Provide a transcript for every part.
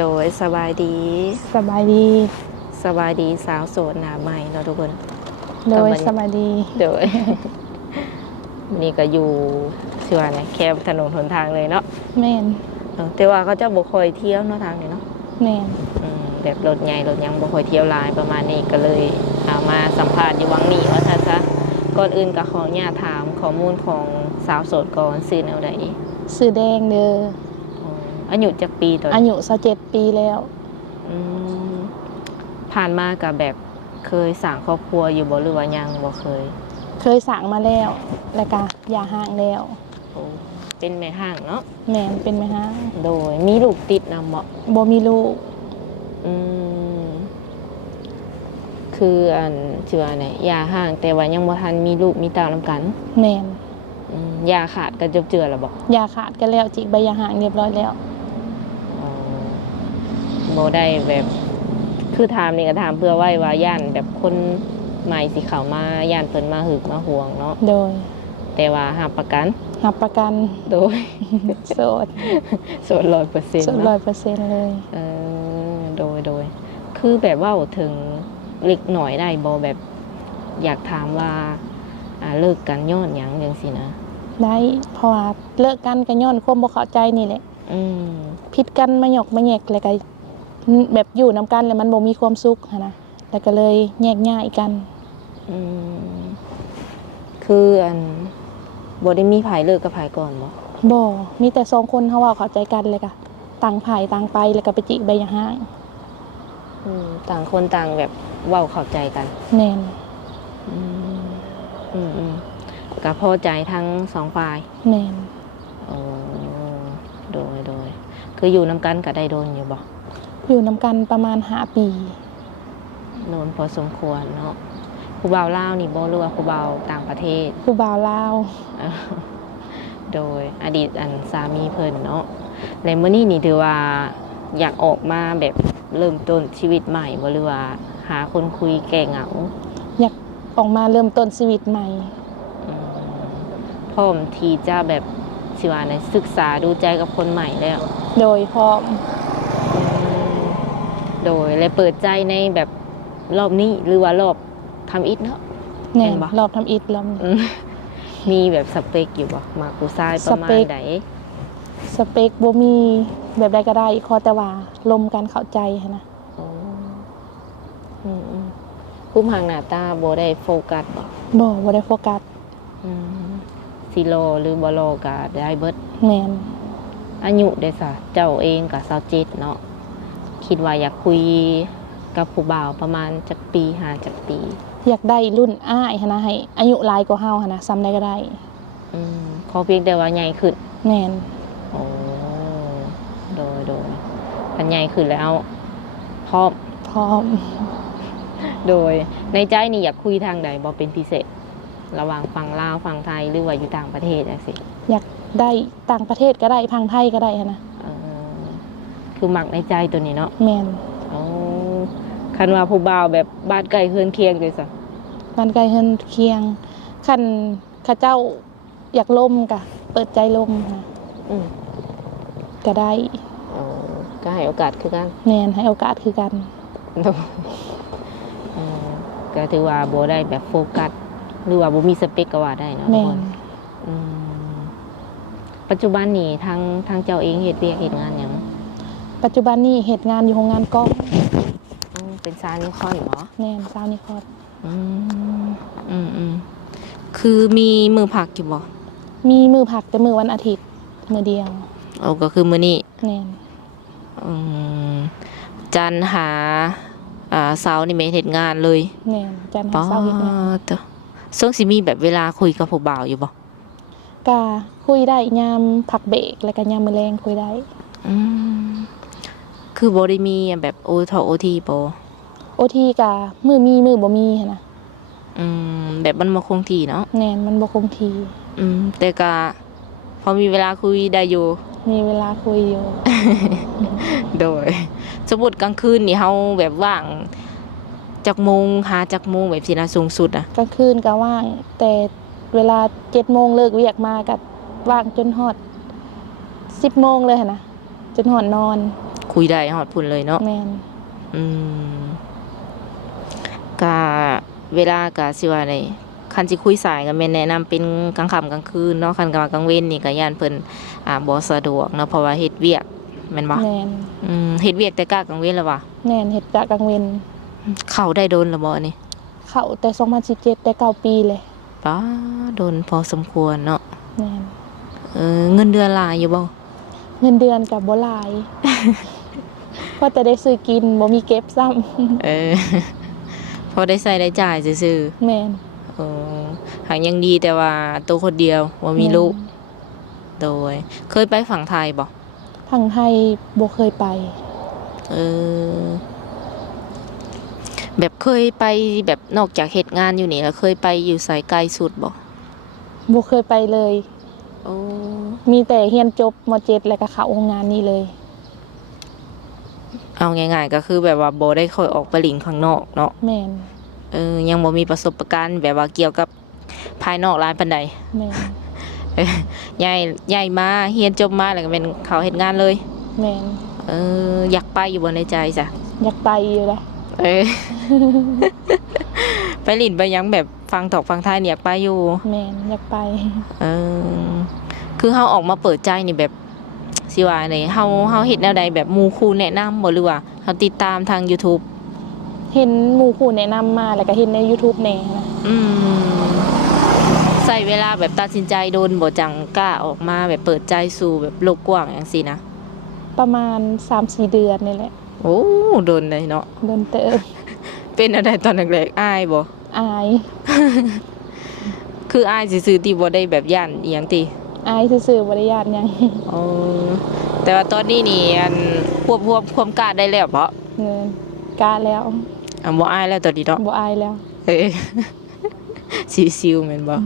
โดยสบายดีสบายดีสบายดีสาวโสดหน้าใหม่เนาะทุกคน โดยสบายดีโดย นี่ก็อยู่ชื่อว่าไงแคบถนนหนทางเลยเนาะแม่นแต่ว่าเขาจะบ่ค่อยเที่ยวเนาะทางนี้เนาะแม่นแบบรถใหญ่รถยังบ่ค่อยเที่ยวหลายประมาณนี้ก็เลยเอามาสัมภาษณ์อยู่วังนี้ว่าท่านซะก่อนอื่นก็ขออนุญาตถามข้อมูลของสาวโสดก่อนซื้อแนวใดซื้อแดงเด้ออายุจักปีตัวอายุ27ปีแล้วผ่านมากับแบบเคยสร้างครอบครัวอยู่บ่หรือว่ายังบ่เคยสั่งมาแล้วแล้วก็อย่าห่างแล้วเป็นแม่ห้างเนาะแม่นเป็นแม่ห้างโดยมีลูกติดนำบ่มีลูกคืออันชื่อว่าไงอย่าห่างแต่ว่ายังบ่ทันมีลูกมีเต้านำกันแม่นยาขาดกันเจือแล้วบ่ยาขาดกันแล้วจิกใบยาห่างเรียบร้อยแล้วบ่ได้แบบคือถามนี่ก็ถามเพื่อไว้ว่าย่านแบบคนใหม่สิเข้ามาย่านเพิ่นมาหึกมาห่วงเนาะโดยแต่ว่ารับประกันโดยโสด 100%โสด 100% เลยโดยคือแบบว่าถึงเล็กหน่อยได้บ่แบบอยากถามว่าเลิกกันย้อนหยังจังซี่นะได้เพราะว่าเลิกกันก็ย้อนความบ่เข้าใจนี่แหละผิดกันมาหยอกมาแยกแล้วก็แบบอยู่นำกันแล้วมันบ่มีความสุขนะแล้วก็เลยแยกย้ายกันคืออันบ่ได้มีไผเลิกกับไผก่อนบ่มีแต่2คนเฮาเว้าเข้าใจกันเลยก็ต่างไผต่างไปแล้วก็ไปจิกใบยาห่างต่างคนต่างแบบเว้าเข้าใจกันแม่นก็พอใจทั้ง2ฝ่ายแม่นโดยคืออยู่นำกันก็ได้โดนอยู่บ่อยู่นำกันประมาณ5ปีโดนพอสมควรเนาะผู้บ่าวลาวนี่บ่หรือว่าผู้บ่าวต่างประเทศผู้บ่าวลาวโดยอดีตอันสามีเพิ่นเนาะและมื้อนี้นี่ถือว่าอยากออกมาแบบเริ่มต้นชีวิตใหม่บ่หรือว่าหาคนคุยแก้เหงาอยากออกมาเริ่มต้นชีวิตใหม่พร้อมที่จะแบบสิว่าในศึกษาดูใจกับคนใหม่แล้วโดยพร้อมโดยและเปิดใจในแบบรอบนี้หรือว่ารอบทำอิฐเนาะแน่นรอบทำอิฐแล้วมีแบบสเปคอยู่บ่มาผู้ชายประมาณใดสเปคบ่มีแบบใดก็ได้ขอแต่ว่าลมกันเข้าใจนะผู้พังหน้าตาบ่ได้โฟกัสบ่ได้โฟกัสสิโลหรือบ่โลก็ได้เบิดแม่นอายุได้ซะเจ้าเองก็27เนาะคิดว่าอยากคุยกับผู้บ่าวประมาณจักปี5จักปีอยากได้รุ่นอ้ายนะให้อายุหลายกว่าเฮานะซ้ำได้ก็ได้ขอเพียงแต่ว่าใหญ่ขึ้นแม่นโดยอันใหญ่ขึ้นแล้วพร้อมโดยในใจนี่อยากคุยทางใดบ่เป็นพิเศษระหว่างฝั่งลาวฝั่งไทยหรือว่าอยู่ต่างประเทศจังซี่อยากได้ต่างประเทศก็ได้ฝั่งไทยก็ได้นะคือมักในใจตัวนี้เนาะแม่นคันว่าผู้บ่าวแบบบ้านใกล้เฮือนเคียงเลยซะบ้านใกล้เฮือนเคียงคันข้าเจ้าอยากล่มกะเปิดใจล่มนะก็ได้ก็ให้โอกาสคือกันแม่นให้โอกาสคือกันก็ถือว่าบ่ได้แบบโฟกัสหรือว่าบ่มีสเปคก็ว่าได้เนาะแม่นปัจจุบันนี้ทางเจ้าเองเฮ็ดเวียกเฮ็ดงานหยังปัจจุบันนี้เฮ็ดงานอยู่โรงงานกล้องเป็นซานิคอนเหรอแม่นซานิคอนคือมีมือผักอยู่บ่มีมือผักแต่มือวันอาทิตย์มื้อเดียวก็คือมื้อนี้แม่นจันทร์หาเสาร์นี่แม่เฮ็ดงานเลยแม่นจันทร์หาเสาร์เฮ็ดงานซึ่งสิมีแบบเวลาคุยกับผู้บ่าวอยู่บ่ก็คุยได้ยามพักเบรกแล้วก็ยามมื้อแลงคุยได้คือบ่ได้มีแบบโอทีบ่โอทีก็มื้อมีมื้อบ่มีหั่นน่ะแบบมันบ่คงที่เนาะแม่นมันบ่คงที่แต่ก็พอมีเวลาคุยได้อยู่มีเวลาคุยอยู่ โดยสมมุติกลางคืนนี่เฮาแบบว่างจักโมงหาจักโมงแบบสินะสูงสุดอ่ะกลางคืนก็ว่างแต่เวลา 7:00 นเลิกเวียกมาก็ว่างจนฮอด 10:00 นเลยหั่นน่ะจนฮอดนอน คุยได้ฮอดพุ่นเลยเนาะ แม่น อืมก็เวลาก็สิว่าไดคันสิคุยสายก็แม่นแนะนำเป็นกลางค่ำกลางคืนเนาะคันกลางเว้นนี่ก็ย่านเพิ่นบ่สะดวกเนาะเพราะว่าเฮ็ดเวียกแม่นบ่ แม่น เฮ็ดเวียกแต่กะกลางเว้นแล้วว่ะ แม่นเฮ็ดกะกลางเว้น เข้าได้โดนแล้วบ่นี่ เข้าแต่2017แต่9ปีเลย ป้าโดนพอสมควรเนาะ แม่น เงินเดือนหลายอยู่บ่ เงินเดือนก็บ่หลาย พอจะได้ซื้อกินบ่มีเก็บซ้ำ พอได้ใช้ได้จ่ายซื่อ แม่น ๆหากยังดีแต่ว่าตัวคนเดียวบ่มีลูกโดยเคยไปฝั่งไทยบ่ ทางไทยบ่เคยไป เออแบบเคยไปแบบนอกจากเหตุงานอยู่นี่แล้วเคยไปอยู่สายไกลสุดบ่ บ่เคยไปเลย โอ้ มีแต่เรียนจบม .7 แล้วก็เข้าโรงงานนี้เลย เอาง่ายๆก็คือแบบว่าบ่ได้ค่อยออกไปหลิงข้างนอกเนาะ แม่น ยังบ่มีประสบการณ์แบบว่าเกี่ยวกับภายนอกร้านปานใด แม่น ใหญ่มาเรียนจบมาแล้วก็เป็นเขาเฮ็ดงานเลย แม่น อยากไปอยู่บ่ในใจจ้ะ อยากไปอยู่แหละ ไปหลินไปยังแบบฟังตอกฟังไทยเนี่ยอยากไปอยู่ แม่นอยากไป คือเฮาออกมาเปิดใจนี่แบบสิว่าไดเฮาเฮ็ดแนวใดแบบหมู่คู่แนะนำบ่หรือว่าเฮาติดตามทาง YouTube เห็นหมู่คู่แนะนำมาแล้วก็เห็นใน YouTube แหน่นะ ใส่เวลาแบบตัดสินใจโดนบ่จังกล้าออกมาแบบเปิดใจสู่แบบโลกกว้างจังซี่นะ ประมาณ 3-4 เดือนนี่แหละ โอ้โดนเลยเนาะ โดนเติบ เป็นอะไรตอนแรกๆอายบ่ อาย คืออายซื่อๆที่บ่ได้แบบย่านอีหยังติ อายซื่อๆบ่ได้ญาติหยัง อ๋อแต่ว่าตอนนี้นี่อันควบความกล้าได้แล้วบ่ เงินกาแล้ว บ่อายแล้วตอนนี้เนาะ บ่อายแล้ว ซิวๆแม่นบ่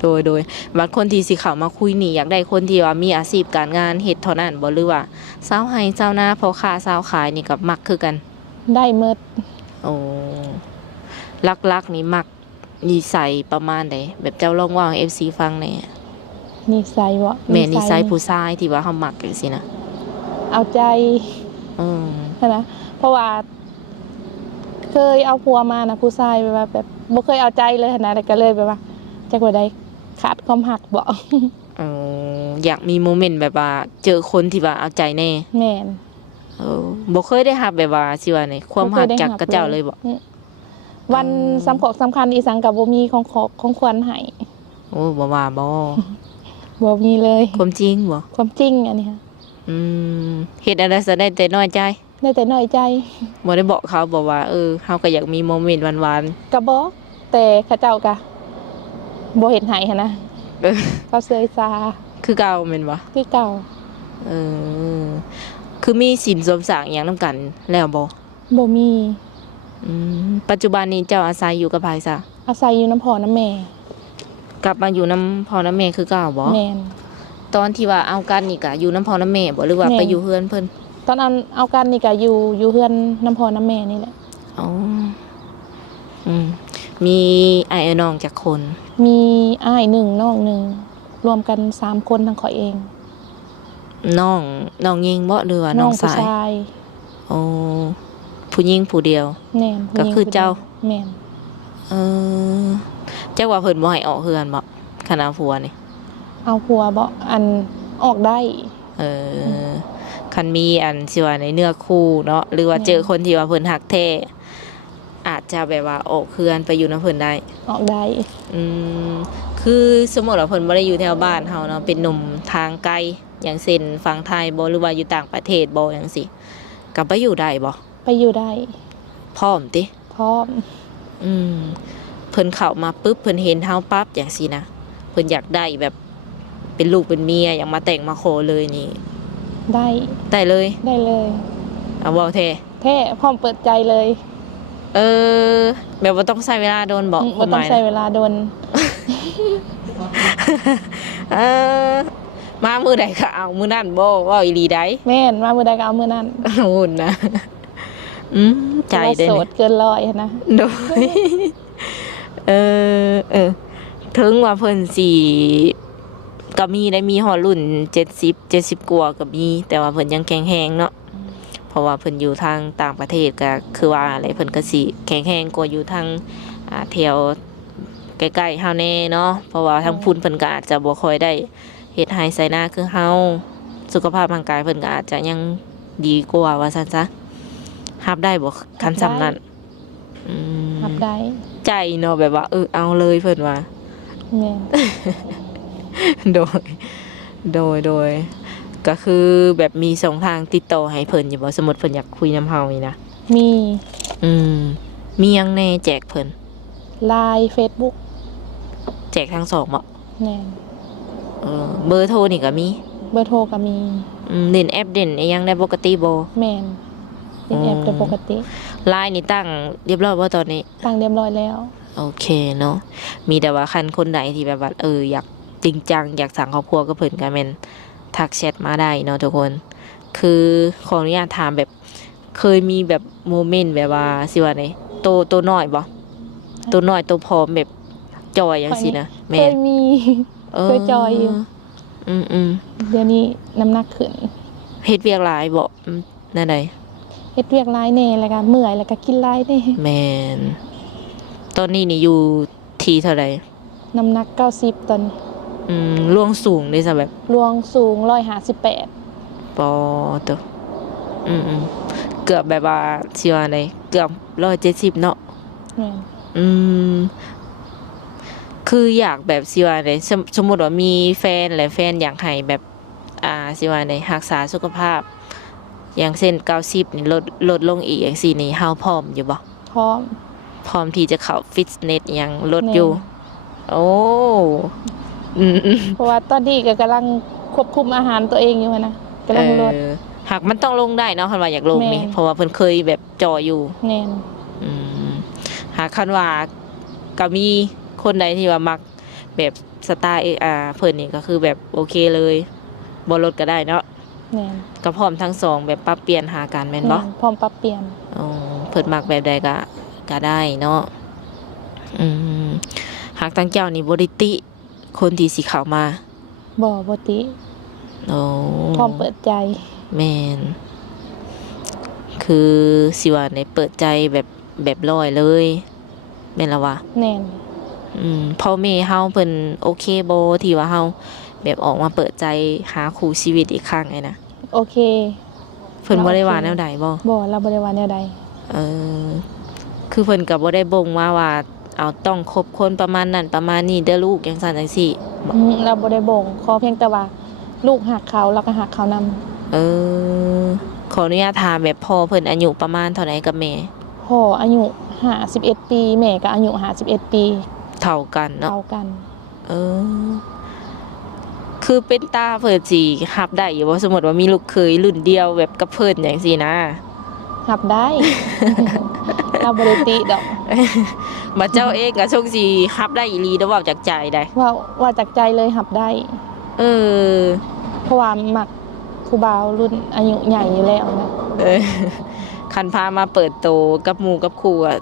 โดยบางคนที่สิเข้ามาคุยนี่อยากได้คนที่ว่ามีอาชีพการงานเฮ็ดเท่านั้นบ่หรือว่าสาวไร่ชาวนาพ่อค้าสาวขายนี่ก็มักคือกัน ได้เมิด โอ้ลักๆนี่มักนิสัยประมาณใดแบบเจ้าลองเว่าให้ FC ฟังแหน่ นิสัยบ่ แม่นิสัยผู้ชายที่ว่าเฮามักจังซี่นะ เอาใจ อืม นะเพราะว่าเคยเอาผัวมานะผู้ชายแบบบ่เคยเอาใจเลยนะแต่ก็เลยแบบว่าจักว่าได้ขาดความหักบ่ อยากมีโมเมนต์แบบว่าเจอคนที่ว่าเอาใจแน่ แม่น บ่เคยได้รับแบบว่าสิว่านี่ความรักจากกระเจ้าเลยบ่ วันสำคัญอีสังกับบ่มีของขวัญให้ โอ้บ่ว่าบ่ บ่มีเลย ความจริงบ่ ความจริงอันนี้ค่ะ เฮ็ดอะไรซะได้แต่น้อยใจ ได้แต่น้อยใจ บ่ได้บอกเขาบอกว่าเฮาก็อยากมีโมเมนต์หวาน ก็บ่แต่เขาเจ้าก็บ่เฮ็ดให้หันนะ ๆเออ เขาเสยซา คือเก่าแม่นบ่ คือเก่า เออคือมีสินสมศักดิ์หยังนำกันแล้วบ่ บ่มี ปัจจุบันนี้เจ้าอาศัยอยู่กับไผซะ อาศัยอยู่น้ำพ่อน้ำแม่ กลับมาอยู่น้ำพ่อน้ำแม่คือเก่าบ่ แม่น ตอนที่ว่าเอากันนี่ก็อยู่น้ำพ่อน้ำแม่บ่หรือว่า แม่ ไปอยู่เฮือนเพิ่น ตอนนั้นเอากันนี่ก็อยู่เฮือนน้ำพ่อน้ำแม่นี่แหละ อ๋อมีอ้ายน้องจักคน มีอ้ายหนึ่งน้องหนึ่งรวมกัน3คนทั้งข้อยเอง น้องยิงบ่หรือว่าน้อง ผู้ ชาย ชาย โอ้ผู้หญิงผู้เดียว แม่นผู้ห ก็ ญิง คือเจ้า แม่น จักว่าเพิ่นบ่ให้ออกเฮือนบ่คณะผัวนี่ เอาผัวบ่อันออกได้ คันมีอันสิว่าในเนื้อคู่เนาะหรือว่าเจอคนที่ว่าเพิ่นฮักแท้อาจจะแบบว่าออกเฮือนไปอยู่นำเพิ่นได้ ออกได้ คือสมมุติว่าเพิ่นบ่ได้อยู่แถวบ้านเฮาเนาะเป็นหนุ่มทางไกลอย่างเช่นฝั่งไทยบ่หรือว่าอยู่ต่างประเทศบ่จังซี่ก็ไปอยู่ได้บ่ ไปอยู่ได้ พร้อมติ พร้อม เพิ่นเข้ามาปุ๊บเพิ่นเห็นเฮาปั๊บจังซี่นะเพิ่นอยากได้แบบเป็นลูกเป็นเมียอยากมาแต่งมาขอเลยนี่ ได้ เลย ได้เลย เอาเว้าแท้ แท้พร้อมเปิดใจเลย แบบว่าต้องใช้เวลาโดนบอก บ่ต้องใช้เวลาโดน มามือใดก็เอามือนั่นบ่ว่าอีหลีได้ แม่นมามื้อใดก็เอามื้อนั้น หุ่นนะใจเด้ โส นี่ ดเกินร้อยนะ โดยถึงว่าเพิ่นสิ ก็มีได้มีฮอดรุ่น70กว่าก็มีแต่ว่าเพิ่นยังแข็งแรงเนาะเพราะว่าเพิ่นอยู่ทางต่างประเทศก็คือว่าอะไรเพิ่นก็สิแข็งแรงกว่าอยู่ทางแถวใกล้ๆเฮาแน่เนาะเพราะว่าทางพุ่นเพิ่นก็อาจจะบ่ค่อยได้เฮ็ดไร่ไสนาคือเฮาสุขภาพร่างกายเพิ่นก็อาจจะยังดีกว่าว่าซั่นซะรับได้บ่คันซำนั้นรับได้ใจเนาะแบบว่าเอาเลยเพิ่นว่า แม่น โดยโดยก็คือแบบมีสองทางติดต่อให้เพิ่นอยู่บ่สมมุติเพิ่นอยากคุยนำเฮานี่นะมีมีหยังแน่แจกเพิ่น LINE Facebook แจกทั้งสองบ่แม่นเบอร์โทรนี่ก็มีเบอร์โทรก็มีเล่นแอปเด่นอิหยังได้ปกติบ่แม่นเล่นแอปได้ปกติ LINE นี่ตั้งเรียบร้อยบ่ตอนนี้ตั้งเรียบร้อยแล้วโอเคเนาะมีแต่ว่าคันคนใดที่แบบว่าอยากจริงจังอยากสร้างครอบครัวก็เพิ่นก็แม่นทักแชทมาได้เนาะทุกคนคือขออนุญาตถามแบบเคยมีแบบโมเมนต์แบบว่าสิว่าไดโตน้อยบ่โตน้อยโตพร้อมแบบจอยจังซี่นะแม่นเคยมีเคยจอยอยู่เดี๋ยวนี้น้ำหนักขึ้นเฮ็ดเวียกหลายบ่นั่นใดเฮ็ดเวียกหลายแน่แล้วก็เมื่อยแล้วก็กินหลายแน่แม่นตอนนี้นี่อยู่ที่เท่าใดน้ำหนัก90ตอนนี้ล่วงสูงได้ซะแบบล่วงสูง158ปอตัวเกือบแบบว่าสิว่าไดเกือบ170เนาะแม่นคืออยากแบบสิว่าไดสมมุติว่ามีแฟนและแฟนอยากให้แบบสิว่าไดรักษาสุขภาพอย่างเช่น90นี่ลดลงอีกจังซี่นี่เฮาพร้อมอยู่บ่พร้อมที่จะเข้าฟิตเนสหยังลดอยู่โอ้เพราะว่าตอนนี้ก็กำลังควบคุมอาหารตัวเองอยู่นะกำลังลดหากมันต้องลงได้เนาะคันว่าอยากลงนี่เพราะว่าเพิ่นเคยแบบจ่ออยู่แม่นหากคันว่าก็มีคนใดที่ว่ามักแบบสไตล์เพิ่นนี่ก็คือแบบโอเคเลยบ่ลดก็ได้เนาะแม่นก็พร้อมทั้งสองแบบปรับเปลี่ยนหากันแม่นบ่พร้อมปรับเปลี่ยนเพิ่นมักแบบใดก็ได้เนาะหากทั้งเจ้านี่บ่ได้ติคนที่สิเข้ามาบ่ติพร้อมเปิดใจแม่นคือสิว่าในเปิดใจแบบร้อยเลยแม่นล่ะวะแม่นพ่อแม่เฮาเพิ่นโอเคบ่ที่ว่าเฮาแบบออกมาเปิดใจหาคู่ชีวิตอีกครั้งไงนะโอเคเพิ่นบ่ได้ว่าแนวใดบ่เราบ่ได้ว่าแนวใดคือเพิ่นก็บ่ได้บ่งว่าเอาต้องคบคนประมาณนั้นประมาณนี้เด้อลูกจังซั่นจังซี่เราบ่ได้บ่งขอเพียงแต่ว่าลูกหักเขาแล้วก็หักเขานำขออนุญาตถามแบบพ่อเพิ่นอายุประมาณเท่าไหร่กับแม่พ่ออายุ51ปีแม่ก็อายุ51ปีเท่ากันเนาะเท่ากันคือเป็นตาเพิ่นสิรับได้อยู่บ่สมมุติว่ามีลูกเขยรุ่นเดียวแบบกับเพิ่นจังซี่นะรับได้เราบ่ได้ติดอกมาเจ้าเองก็ชงสิรับได้อีหลีเด้อเว้าจากใจได้ว่าจากใจเลยรับได้เพราะว่ามักผู้บ่าวรุ่นอายุใหญ่อยู่แล้วนะคันพามาเปิดโตกับหมู่กับคู่อ่ะ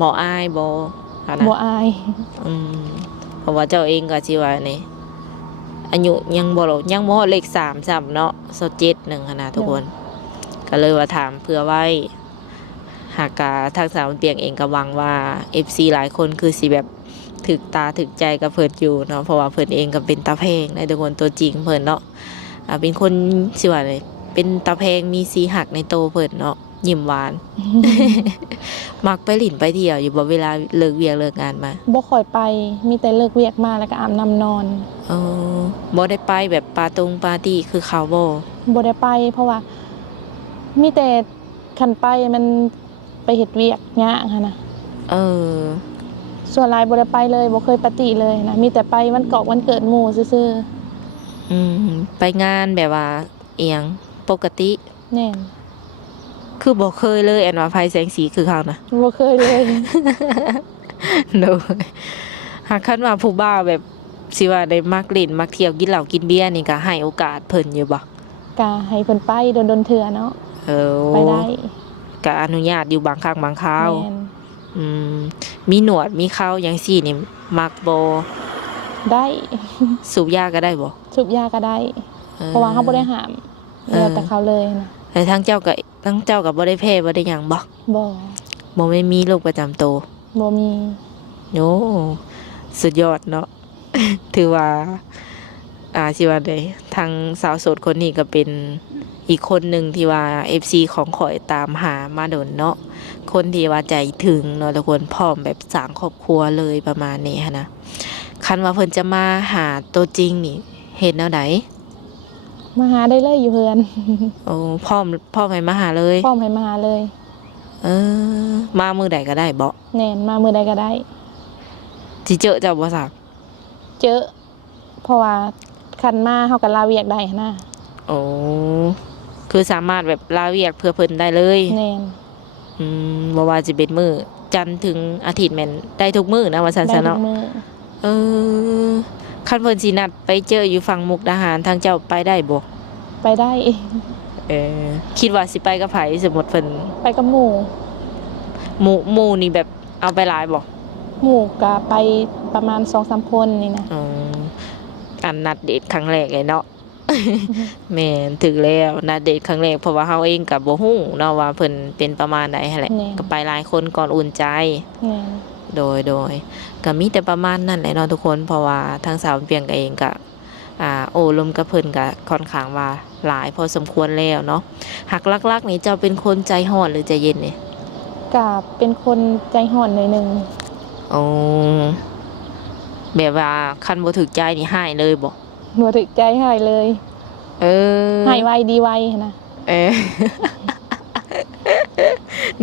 บ่อายบ่บ่อายเพราะว่าเจ้าเองก็สิว่านี่อายุยังบ่เลข3ซ้ำเนาะ27นึงหั่นน่ะทุกคนก็เลยว่าถามเผื่อไว้หากทางสาวเปียงเองก็หวังว่า FC หลายคนคือสิแบบถึกตาถึกใจกับเพิ่นอยู่เนาะเพราะว่าเพิ่นเองก็เป็นตาแพงในทุกคนตัวจริงเพิ่นเนาะเป็นคนสิว่าเลยเป็นตาแพงมีสีหักในโตเพิ่นเนาะยิ้มหวาน มักไปหลินไปเที่ยวอยู่บ่เวลาเลิกเวียกเลิกงานมาบ่ค่อยไปมีแต่เลิกเวียกมาแล้วก็อาบน้ำนอนบ่ได้ไปแบบปาร์ตี้คือเขาบ่ได้ไปเพราะว่ามีแต่คันไปมันไปเฮ็ดเวียกยากหั่นน่ะส่วนหลายบ่ได้ไปเลยบ่เคยปาร์ตี้เลยนะมีแต่ไปวันเกาะวันเกิดหมู่ซื่อไปงานแบบว่าเอียงปกติแน่นคือบ่เคยเลยอันว่าไฟแสงสีคือเขานะบ่เคยเลยโดยหากคันว่าผู้บ่าวแบบสิว่าได้มักเล่นมักเที่ยวกินเหล้ากินเบียร์นี่ก็ให้โอกาสเพิ่นอยู่บ่ก็ให้เพิ่นไปโดนๆเทื่อเนาะไปได้ก็อนุญาตอยู่บางครั้งบางคราวมีหนวดมีเคราจังซี่นี่มักบ่ ได้ สูบยาก็ได้บ่ สูบยาก็ได้ เพราะว่าเขาบ่ได้ห้ามแล้วแต่เขาเลยนะ แต่ทั้งเจ้ากับบ่ได้แพ้บ่ได้หยังบ่ บ่ บ่ไม่มีโรคประจำตัว บ่มี โอ้สุดยอดเนาะ ถือว่าสิว่าได้ทางสาวโสดคนนี้ก็เป็นอีกคนหนึ่งที่ว่า FC ของข่อยตามหามาโดนเนาะคนที่ว่าใจถึงเนาะทุกคนพร้อมแบบสร้างครอบครัวเลยประมาณนี้หั้นนะคันว่าเพิ่นจะมาหาตัวจริงนี่เฮ็ดแนวใด มาหาได้เลยอยู่เฮือน โอ้พร้อมให้มาหาเลย พร้อมให้มาหาเลย เออมามื้อใดก็ได้บ่ แน่นมามื้อใดก็ได้ สิเจอเจ้าบ่ซัก เจอเพราะว่าคันมาเฮาก็ลาเวียกได้นะ โอ้คือสามารถแบบลาเวียกเพื่อเพิ่นได้เลย แน่น บ่ว่าสิเป็นมื้อจันทร์ถึงอาทิตย์แม่นได้ทุกมื้อนะว่าซั่น ได้ ซะ ทุ เนาะ กมื้อ เออคันเพิ่นสินัดไปเจออยู่ฝั่งมุกดาหารทางเจ้าไปได้บ่ ไปได้ คิดว่าสิไปกับไผสมมุติเพิ่น ไปกับหมู่ หมู่นี่แบบเอาไปหลายบ่ หมู่ก็ไปประมาณ 2-3 คนนี่นะ อ๋ออันนัดเดทครั้งแรกเลยเนาะ แม่นถึกแล้วนัดเดทครั้งแรกเพราะว่าเฮาเองก็บ่ฮู้เนาะว่าเพิ่นเป็นประมาณใดหั่นแหละก็ไปหลายคนก่อนอุ่นใจ แน่น โดยก็มีแต่ประมาณนั้นแหละเนาะทุกคนเพราะว่าทางสาวเพียงเองก็โอ้ลมกับเพิ่นก็ค่อนข้างว่าหลายพอสมควรแล้วเนาะหักลักๆนี่เจ้าเป็นคนใจร้อนหรือใจเย็นนี่ ก็เป็นคนใจห่อนหน่อยหนึง โอ้แบบว่าคันบ่ถูกใจนี่หายเลยบ่ บ่ถึกใจหายเลย เออ หายไวดีไวนะ เออ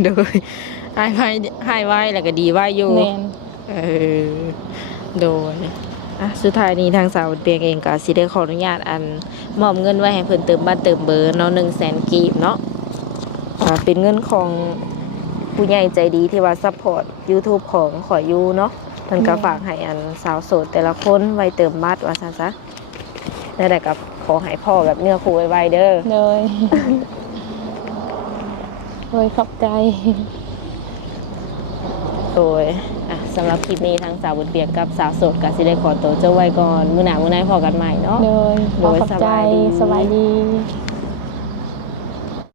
โดยหายไวแล้วก็ดีไวอยู่ แน่น เออโดยสุดท้ายนี้ทางสาวเปียงเองก็สิได้ขออนุญาตมอบเงินไว้ให้เพิ่นเติมบ้านเติมเบอร์เนาะ100,000 กีบเนาะเป็นเงินของผู้ใหญ่ใจดีที่ว่าซัพพอร์ต YouTube ของขอยอยู่เนาะเพิ่นก็ฝากให้สาวโสดแต่ละคนไว้เติมบัตรว่าซั่นซะแล้วแต่กับขอให้พ่อแบบเนื้อคู่ไว้เด้อ เลย โดยขอบใจ โดยสำหรับคลิปนี้ทางสาวบุญเปียกกับสาวโสดก็สิได้ขอตัวเจ้าไว้ก่อนมื้อหน้ามื้อไหนพอกันใหม่เนาะ โดยขอขอบใจ โดยสบายดี สบายดี